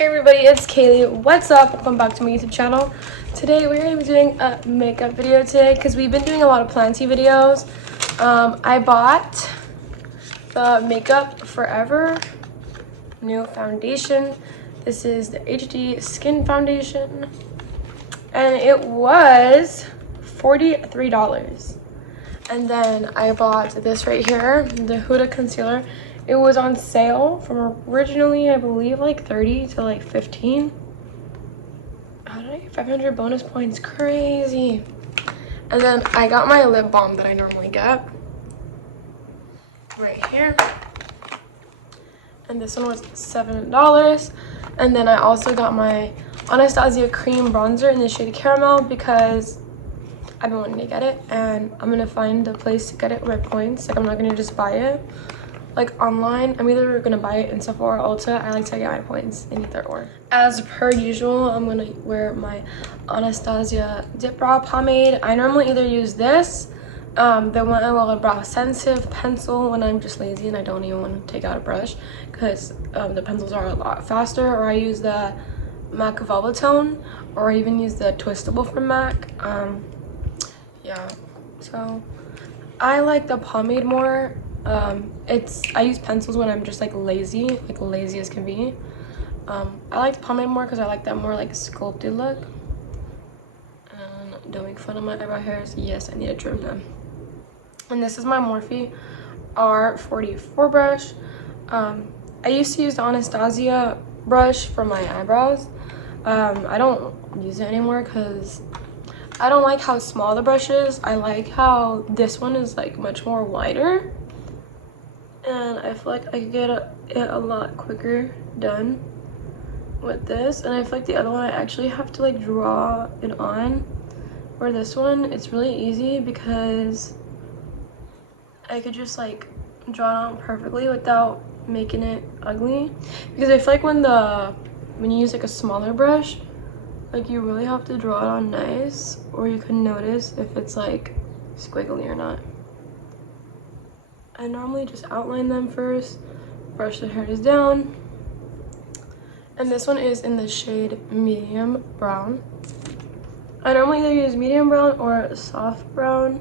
Hey everybody, it's Kaylee. What's up? Welcome back to my YouTube channel. Today we're going to be doing a makeup video today because we've been doing a lot of planty videos. I bought the Makeup Forever new foundation. This is the HD Skin Foundation and it was $43. And then I bought this right here, the Huda Concealer. It was on sale from originally, I believe, like 30 to like 15. How did I get 500 bonus points? Crazy. And then I got my lip balm that I normally get right here. And this one was $7. And then I also got my Anastasia cream bronzer in the shade Caramel because I've been wanting to get it. And I'm going to find a place to get it with my points. Like, I'm not going to just buy it like online. I'm either gonna buy it in Sephora or Ulta. I like to get my points in either or. As per usual, I'm gonna wear my Anastasia Dip Brow Pomade. I normally either use this, the one I will brow sensitive pencil when I'm just lazy and I don't even want to take out a brush because the pencils are a lot faster, or I use the MAC Velvet Tone, or I even use the Twistable from MAC. Yeah, so I like the pomade more. I use pencils when I'm just like lazy as can be. I like the pomade more because I like that more like sculpted look. And don't make fun of my eyebrow hairs. Yes, I need to trim them. And this is my Morphe R44 brush. I used to use the Anastasia brush for my eyebrows. I don't use it anymore because I don't like how small the brush is. I like how this one is like much more wider. And I feel like I could get it a lot quicker done with this. And I feel like the other one I actually have to like draw it on, where this one it's really easy because I could just like draw it on perfectly without making it ugly. Because I feel like when you use like a smaller brush, like you really have to draw it on nice, or you can notice if it's like squiggly or not. I normally just outline them first, brush the hairs down. And this one is in the shade Medium Brown. I normally either use medium brown or soft brown.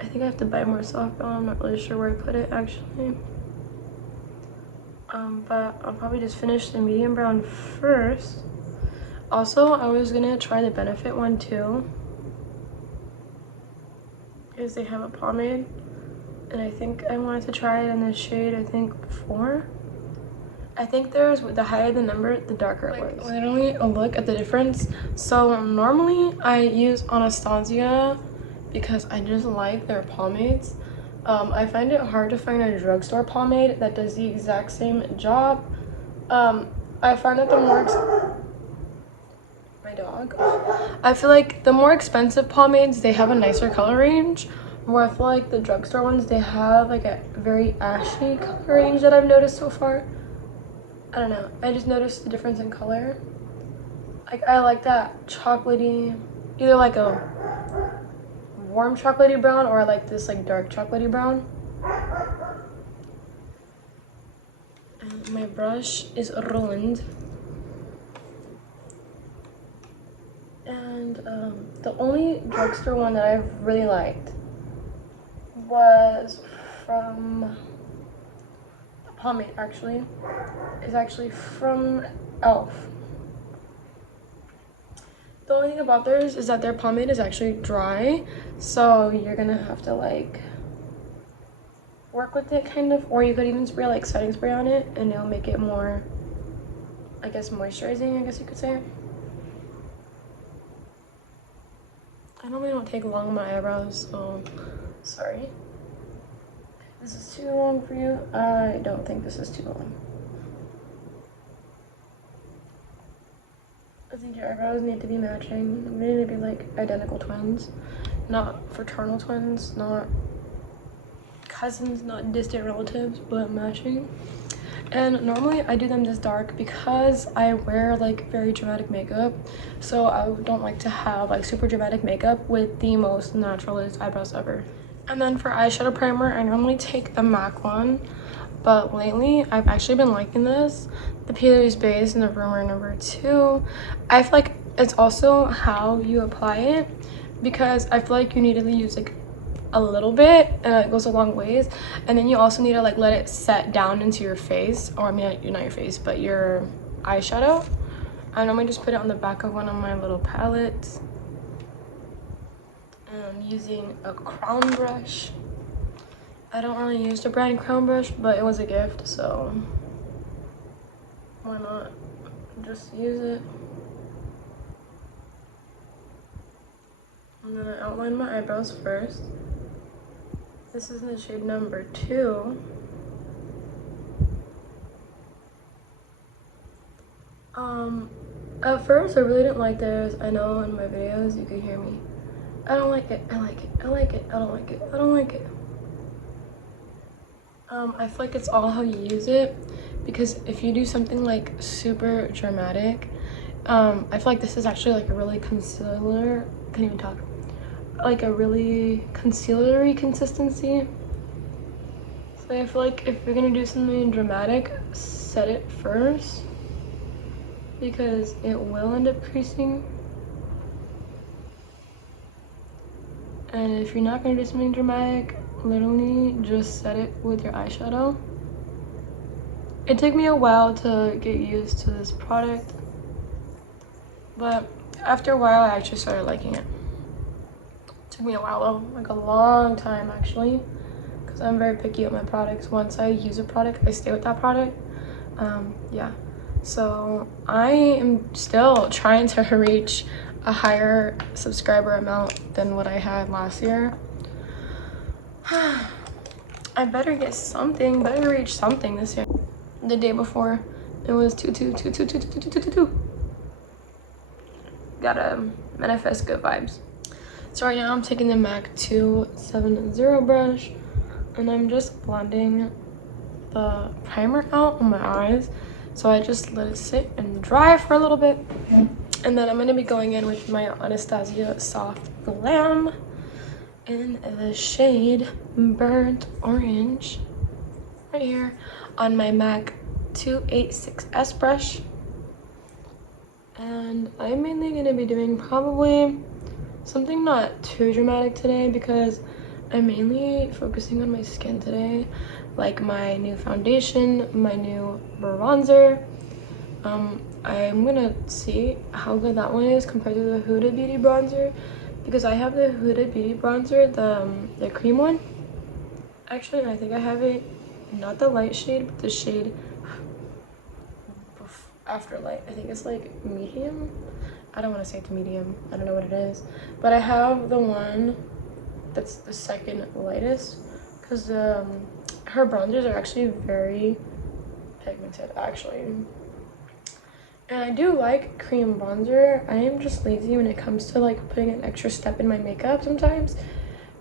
I think I have to buy more soft brown. I'm not really sure where I put it actually. But I'll probably just finish the medium brown first. Also, I was gonna try the Benefit one too, because they have a pomade. And I think I wanted to try it in the shade, I think 4. I think the higher the number, the darker it was. Literally look at the difference. So normally I use Anastasia because I just like their pomades. I find it hard to find a drugstore pomade that does the exact same job. I find that I feel like the more expensive pomades, they have a nicer color range. Where I feel like the drugstore ones, they have like a very ashy color range that I've noticed so far. I don't know, I just noticed the difference in color. Like I like that chocolatey, either like a warm chocolatey brown or I like this like dark chocolatey brown. And my brush is ruined. And the only drugstore one that I've really liked was from the pomade is actually from e.l.f. The only thing about theirs is that their pomade is actually dry, so you're gonna have to like work with it kind of, or you could even spray like setting spray on it and it'll make it more, I guess, moisturizing, I guess you could say. I normally don't take long on my eyebrows, so sorry. This is too long for you? I don't think this is too long. I think your eyebrows need to be matching. They need to be like identical twins, not fraternal twins, not cousins, not distant relatives, but matching. And normally I do them this dark because I wear like very dramatic makeup, so I don't like to have like super dramatic makeup with the most naturalist eyebrows ever. And then for eyeshadow primer, I normally take the MAC one. but lately I've actually been liking this, the Peeler's Base and the Rumor number 2. I feel like it's also how you apply it, because I feel like you need to use like a little bit and it goes a long ways, and then you also need to like let it set down into your face, or I mean not your face but your eyeshadow. I normally just put it on the back of one of my little palettes, and I'm using a crown brush. I don't really use the brand crown brush, but it was a gift, so why not just use it. I'm gonna outline my eyebrows first. This is in the shade number 2. At first I really didn't like this. I know in my videos you could hear me. I don't like it, I like it, I like it, I don't like it, I don't like it. I feel like it's all how you use it, because if you do something like super dramatic, I feel like this is actually like a really concealer, can't even talk, like a really concealery consistency. So I feel like if you're gonna do something dramatic, set it first, because it will end up creasing. And if you're not gonna do something dramatic, literally just set it with your eyeshadow. It took me a while to get used to this product, but after a while I actually started liking it. It took me a while though, like a long time actually, because I'm very picky with my products. Once I use a product, I stay with that product. Yeah, so I am still trying to reach a higher subscriber amount than what I had last year. I better get something, better reach something this year. The day before it was 2. Gotta manifest good vibes. So right now I'm taking the MAC 270 brush and I'm just blending the primer out on my eyes. So I just let it sit and dry for a little bit, and then I'm gonna be going in with my Anastasia Soft Glam in the shade Burnt Orange right here on my MAC 286S brush. And I'm mainly gonna be doing probably something not too dramatic today, because I'm mainly focusing on my skin today, like my new foundation, my new bronzer. I'm gonna see how good that one is compared to the Huda Beauty bronzer, because I have the Huda Beauty bronzer, the cream one. Actually, I think I have it, not the light shade, but the shade after light. I think it's like medium. I don't want to say it's medium, I don't know what it is, but I have the one that's the second lightest, because her bronzers are actually very pigmented actually. And I do like cream bronzer. I am just lazy when it comes to like putting an extra step in my makeup sometimes,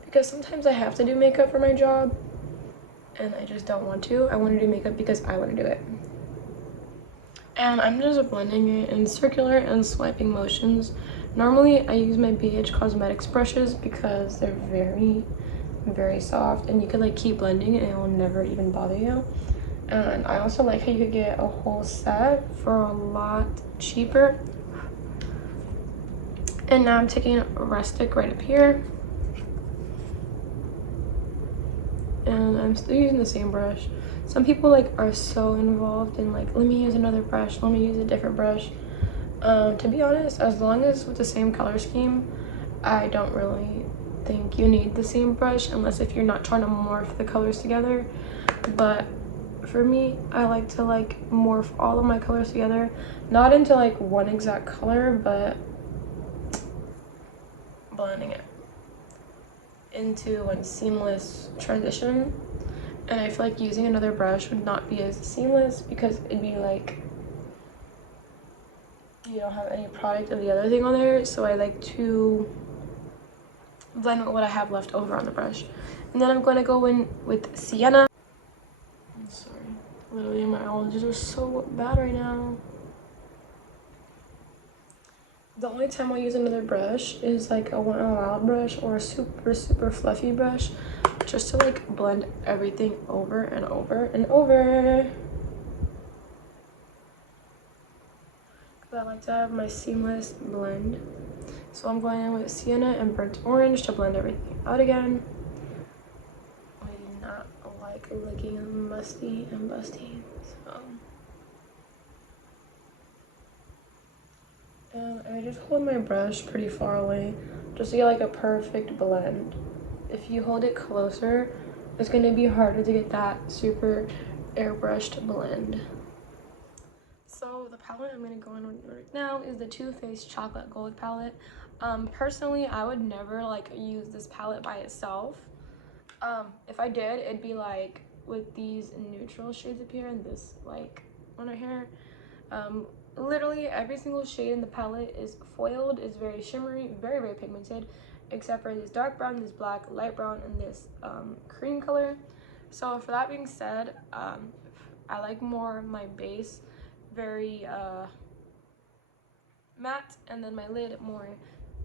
because sometimes I have to do makeup for my job and I just don't want to. I want to do makeup because I want to do it. And I'm just blending it in circular and swiping motions. Normally I use my BH Cosmetics brushes because they're very, very soft, and you can like keep blending it and it will never even bother you. And I also like how you could get a whole set for a lot cheaper. And now I'm taking a Rustic right up here. And I'm still using the same brush. Some people like are so involved in like, let me use another brush, let me use a different brush. To be honest, as long as with the same color scheme, I don't really think you need the same brush, unless if you're not trying to morph the colors together. But for me, I like to like morph all of my colors together, not into like one exact color, but blending it into one seamless transition. And I feel like using another brush would not be as seamless, because it'd be like you don't have any product of the other thing on there. So I like to blend with what I have left over on the brush. And then I'm going to go in with Sienna. I'm sorry, literally my allergies are so bad right now. The only time I'll use another brush is like a Wet n Wild brush or a super fluffy brush, just to like blend everything over and over and over. Because I like to have my seamless blend. So I'm going in with sienna and burnt orange to blend everything out again. I do not like looking musty and busty. So. And I just hold my brush pretty far away just to get like a perfect blend. If you hold it closer, it's going to be harder to get that super airbrushed blend. So the palette I'm going to go in right now is the Too Faced Chocolate Gold palette. Personally, I would never like use this palette by itself. If I did, it'd be like with these neutral shades up here and this like one right here. Literally every single shade in the palette is foiled, is very shimmery, very, very pigmented, except for this dark brown, this black, light brown, and this cream color. So for that being said, I like more my base very matte, and then my lid more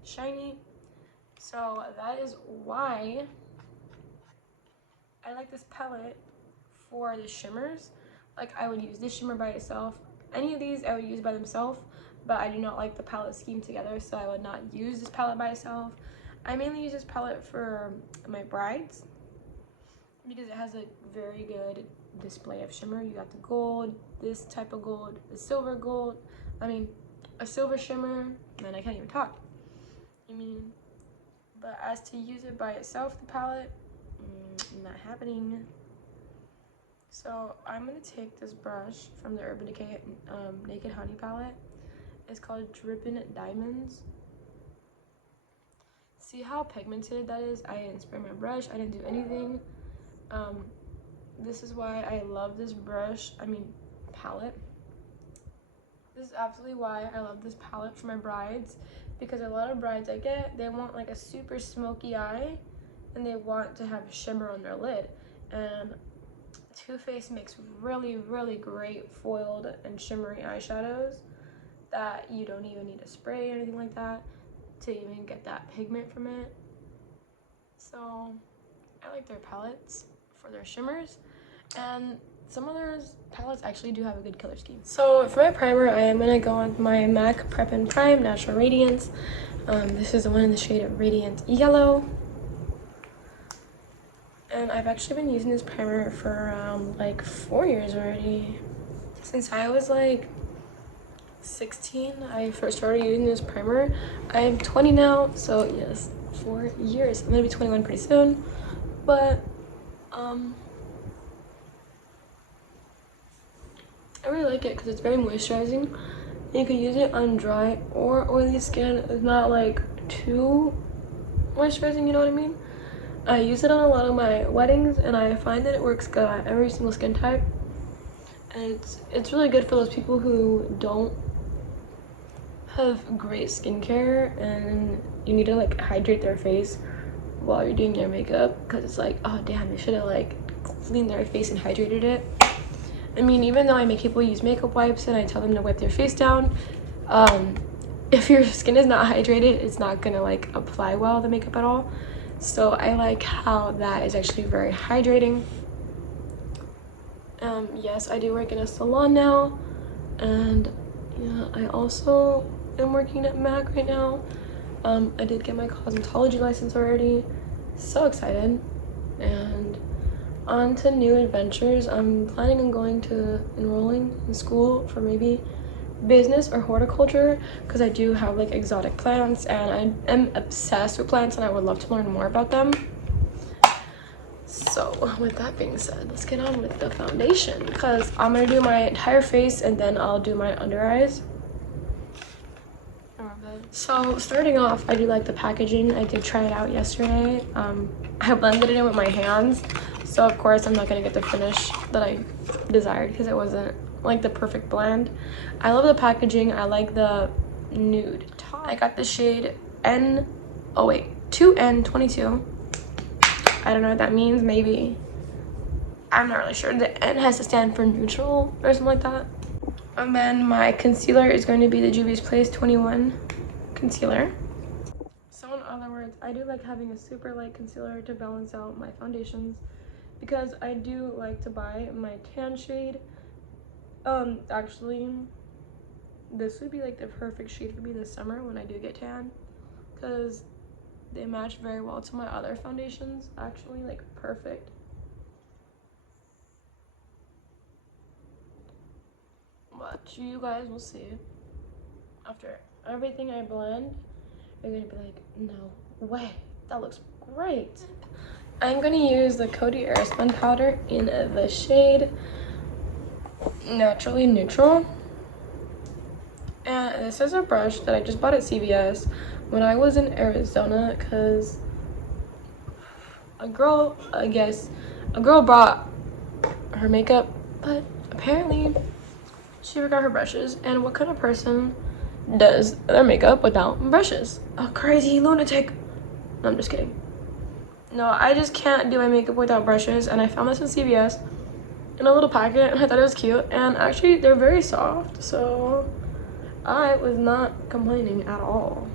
shiny. So that is why I like this palette for the shimmers. Like I would use this shimmer by itself. Any of these I would use by themselves, but I do not like the palette scheme together, so I would not use this palette by itself. I mainly use this palette for my brides because it has a very good display of shimmer. You got the gold, this type of gold, the silver gold, a silver shimmer, man, I can't even talk. But as to use it by itself, the palette, not happening. So I'm gonna take this brush from the Urban Decay Naked Honey palette. It's called Drippin' Diamonds. See how pigmented that is? I didn't spray my brush, I didn't do anything. This is why I love this palette. This is absolutely why I love this palette for my brides, because a lot of brides I get, they want like a super smoky eye and they want to have shimmer on their lid. And Too Faced makes really, really great foiled and shimmery eyeshadows that you don't even need to spray or anything like that to even get that pigment from it. So I like their palettes for their shimmers, and some of their palettes actually do have a good color scheme. So for my primer, I am going to go with my MAC Prep and Prime Natural Radiance. This is the one in the shade of Radiant Yellow. And I've actually been using this primer for around like 4 years already. Since I was like 16, I first started using this primer. I'm 20 now, so yes, 4 years. I'm gonna be 21 pretty soon. But I really like it because it's very moisturizing. You can use it on dry or oily skin. It's not like too moisturizing, you know what I mean? I use it on a lot of my weddings, and I find that it works good on every single skin type. And it's really good for those people who don't have great skincare and you need to like hydrate their face while you're doing your makeup, because it's like, oh damn, they should have like cleaned their face and hydrated it. Even though I make people use makeup wipes and I tell them to wipe their face down, if your skin is not hydrated, it's not gonna like apply well the makeup at all. So I like how that is actually very hydrating. Yes, I do work in a salon now, and yeah, I also am working at MAC right now. I did get my cosmetology license already, so excited, and on to new adventures. I'm planning on enrolling in school for maybe business or horticulture, because I do have like exotic plants and I am obsessed with plants and I would love to learn more about them. So with that being said, let's get on with the foundation, because I'm gonna do my entire face and then I'll do my under eyes. So starting off, I do like the packaging. I did try it out yesterday. I blended it in with my hands, so of course I'm not gonna get the finish that I desired because it wasn't like the perfect blend. I love the packaging. I like the nude top. I got the shade 2N22. I don't know what that means. Maybe, I'm not really sure. The N has to stand for neutral or something like that. And then my concealer is going to be the Juvia's Place 21 concealer. So in other words, I do like having a super light concealer to balance out my foundations because I do like to buy my tan shade. Actually, this would be like the perfect shade for me this summer when I do get tan, because they match very well to my other foundations. Actually, like perfect. But you guys will see after everything I blend, you're gonna be like, no way, that looks great. I'm gonna use the Coty Airspun powder in the shade Naturally Neutral. And this is a brush that I just bought at CVS when I was in Arizona, because a girl brought her makeup, but apparently she forgot her brushes. And what kind of person does their makeup without brushes? A crazy lunatic. No, I'm just kidding. No, I just can't do my makeup without brushes, and I found this in CVS in a little packet, and I thought it was cute. And actually, they're very soft, so I was not complaining at all.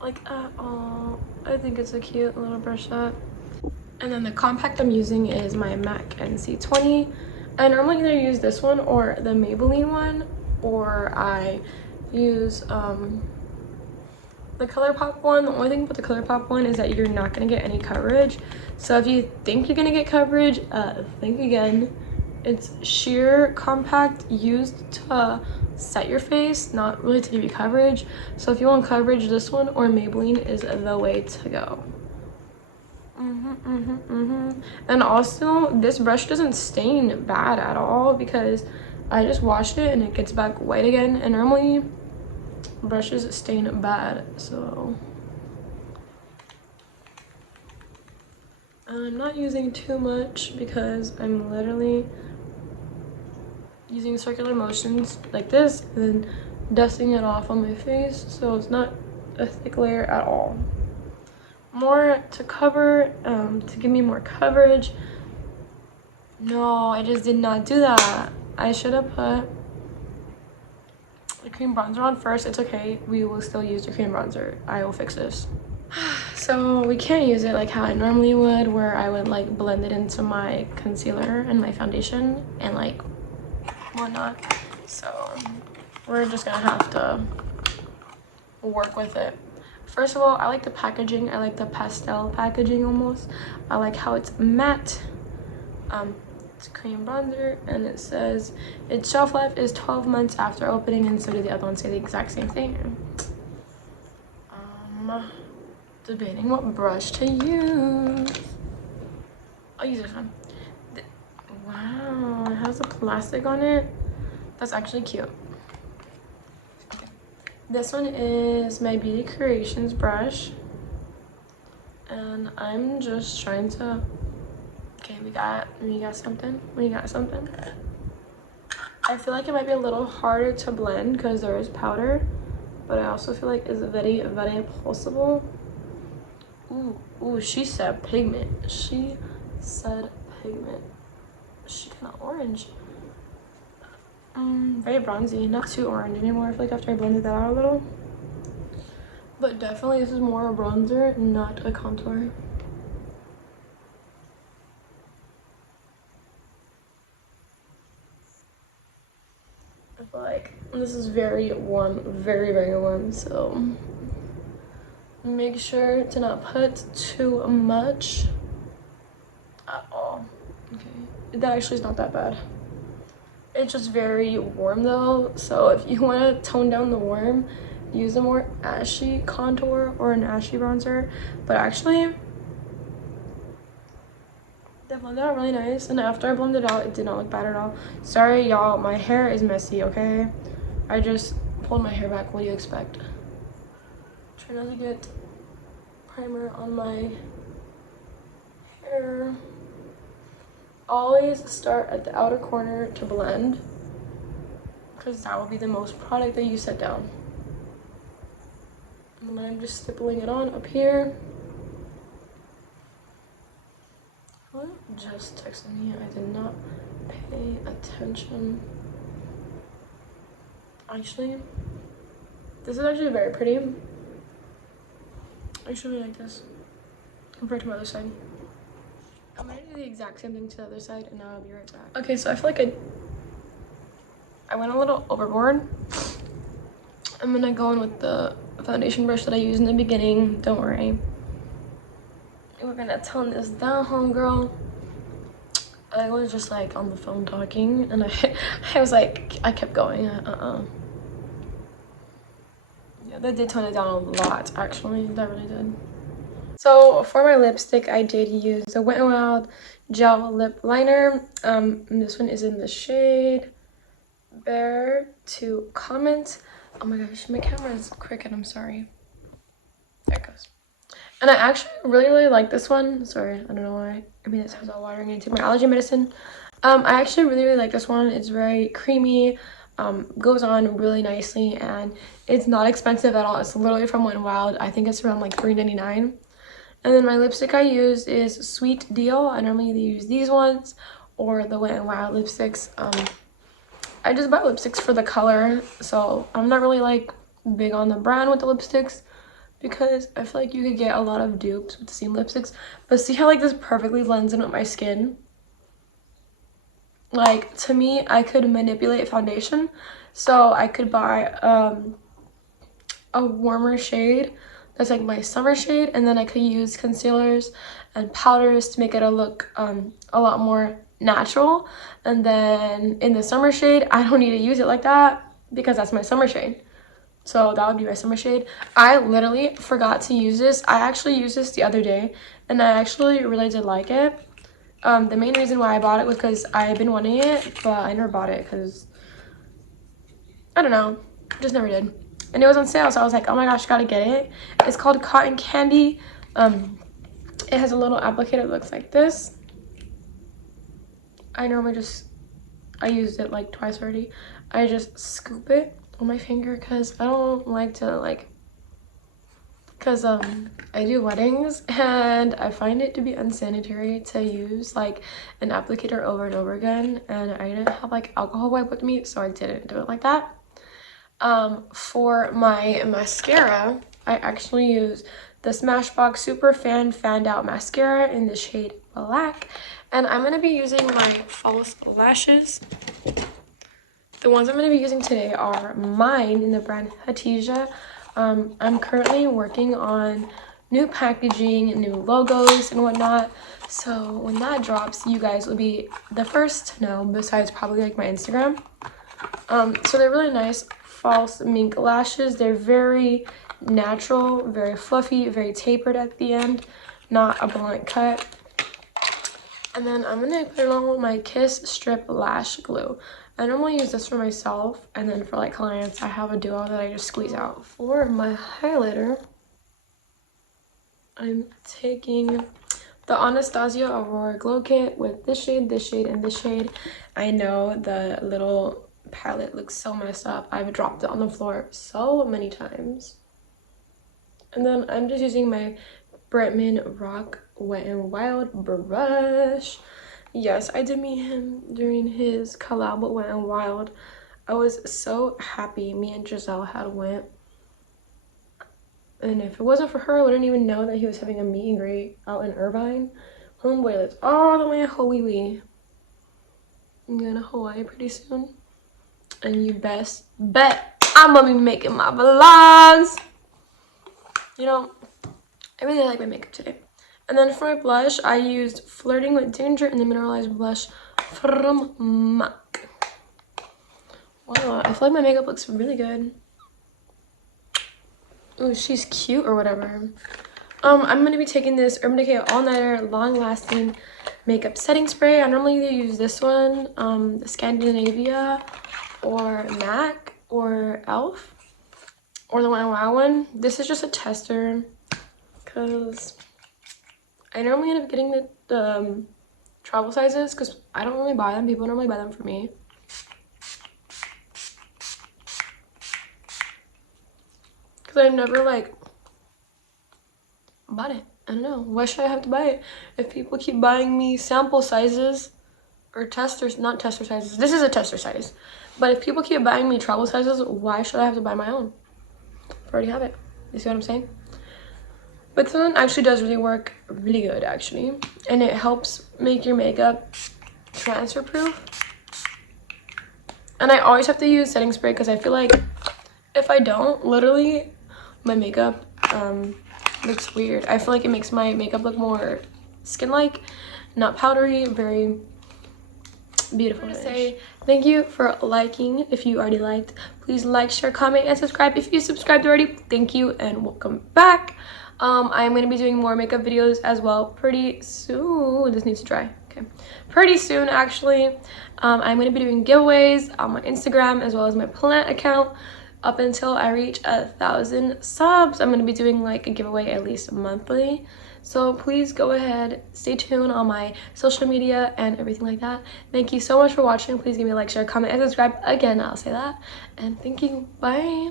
Like, at all. I think it's a cute little brush set. And then the compact I'm using is my MAC NC20. I normally either use this one or the Maybelline one, or I use the ColourPop one. The only thing about the ColourPop one is that you're not gonna get any coverage. So if you think you're gonna get coverage, think again. It's sheer compact, used to set your face, not really to give you coverage. So if you want coverage, this one or Maybelline is the way to go. And also, this brush doesn't stain bad at all because I just washed it and it gets back white again. And normally brushes stain bad, so I'm not using too much because I'm literally using circular motions like this and then dusting it off on my face, so it's not a thick layer at all. More to cover, to give me more coverage. No, I just did not do that. I should have put the cream bronzer on first. It's okay, we will still use the cream bronzer. I will fix this. So we can't use it like how I normally would, where I would like blend it into my concealer and my foundation and like whatnot. So we're just gonna have to work with it. First of all, I like the packaging. I like the pastel packaging almost. I like how it's matte. It's cream bronzer, and it says its shelf life is 12 months after opening, and so do the other ones say the exact same thing. Debating what brush to use. I'll use this one. Wow, it has a plastic on it. That's actually cute. This one is my Beauty Creations brush, and I'm just trying to. Okay, we got something. I feel like it might be a little harder to blend because there is powder, but I also feel like it's very, very possible. Ooh, she said pigment. She said pigment. She kind of orange. Very bronzy, not too orange anymore. I feel like after I blended that out a little. But definitely this is more a bronzer, not a contour. I feel like this is very warm, very, very warm, so make sure to not put too much at all. Okay, that actually is not that bad. It's just very warm though, so if you want to tone down the warm, use a more ashy contour or an ashy bronzer. But actually, they blended out really nice, and after I blended it out, it did not look bad at all. Sorry y'all, my hair is messy, okay? I just pulled my hair back. What do you expect? Try not to get primer on my hair. Always start at the outer corner to blend, because that will be the most product that you set down. And then I'm just stippling it on up here. What just texted me? I did not pay attention. Actually, this is actually very pretty. I actually really like this compared to my other side. I'm gonna do the exact same thing to the other side and now I'll be right back. Okay, so I feel like I went a little overboard. I'm gonna go in with the foundation brush that I used in the beginning. Don't worry. We're gonna tone this down, homegirl. I was just like on the phone talking and I was like, I kept going. Yeah, that did tone it down a lot, actually. That really did. So for my lipstick, I did use the Wet n Wild gel lip liner. This one is in the shade Bear to Comment. Oh my gosh, my camera is crooked, I'm sorry. There it goes. And I actually really like this one. Sorry, I don't know why. I mean, it has all watering into my allergy medicine. I actually really like this one. It's very creamy, goes on really nicely, and it's not expensive at all. It's literally from Wet n Wild. I think it's around like $3.99. And then my lipstick I use is Sweet Deal. I normally either use these ones or the Wet n Wild lipsticks. I just buy lipsticks for the color, so I'm not really like big on the brand with the lipsticks because I feel like you could get a lot of dupes with the same lipsticks. But see how like this perfectly blends in with my skin? Like, to me, I could manipulate foundation, so I could buy a warmer shade that's like my summer shade, and then I could use concealers and powders to make it look a lot more natural. And then in the summer shade, I don't need to use it like that because that's my summer shade. So that would be my summer shade. I literally forgot to use this. I actually used this the other day and I actually really did like it. The main reason why I bought it was because I've been wanting it, but I never bought it because I don't know, just never did. And it was on sale, so I was like, oh my gosh, gotta get it. It's called Cotton Candy. It has a little applicator that looks like this. I used it like twice already. I just scoop it on my finger because I don't like to I do weddings and I find it to be unsanitary to use like an applicator over and over again, and I didn't have like alcohol wipe with me, so I didn't do it like that. For my mascara, I actually use the Smashbox Super Fanned Out Mascara in the shade Black, and I'm going to be using my false lashes. The ones I'm going to be using today are mine in the brand Hatija. I'm currently working on new packaging, new logos and whatnot, so when that drops, you guys will be the first to know, besides probably like my Instagram. So they're really nice false mink lashes. They're very natural, very fluffy, very tapered at the end, not a blunt cut. And then I'm gonna put it on with my Kiss Strip Lash Glue. I normally use this for myself, and then for like clients, I have a duo that I just squeeze out. For my highlighter, I'm taking the Anastasia Aurora Glow Kit with this shade, and this shade. I know the little palette looks so messed up. I've dropped it on the floor so many times. And then I'm just using my Bretman Rock Wet n Wild brush. Yes, I did meet him during his collab with Wet n Wild. I was so happy me and Giselle had went. And if it wasn't for her, I wouldn't even know that he was having a meet and greet out in Irvine. Homeboy lives all the way in Hawaii. I'm going to Hawaii pretty soon. And you best bet I'm gonna be making my vlogs. You know, I really like my makeup today. And then for my blush, I used Flirting with Danger in the mineralized blush from MAC. Wow, I feel like my makeup looks really good. Oh, she's cute or whatever. I'm gonna be taking this Urban Decay All Nighter Long Lasting Makeup Setting Spray. I normally either use this one, the Scandinavia, or MAC, or ELF, or the Wet n Wild one. This is just a tester because I normally end up getting the travel sizes because I don't really buy them. People normally buy them for me. Because I've never like bought it. I don't know. Why should I have to buy it if people keep buying me sample sizes or testers? Not tester sizes. This is a tester size. But if people keep buying me travel sizes, why should I have to buy my own? I already have it. You see what I'm saying? But this one actually does really work really good actually, and it helps make your makeup transfer proof. And I always have to use setting spray because I feel like if I don't, literally my makeup looks weird. I feel like it makes my makeup look more skin-like, not powdery, very beautiful. Say thank you for liking. If you already liked, please like, share, comment, and subscribe. If you subscribed already, thank you and welcome back. I'm going to be doing more makeup videos as well pretty soon. This needs to dry. Okay, pretty soon actually. I'm going to be doing giveaways on my Instagram as well as my plant account. Up until I reach 1,000 subs, I'm going to be doing like a giveaway at least monthly. So please go ahead, stay tuned on my social media and everything like that. Thank you so much for watching. Please give me a like, share, comment, and subscribe. Again, I'll say that. And thank you. Bye.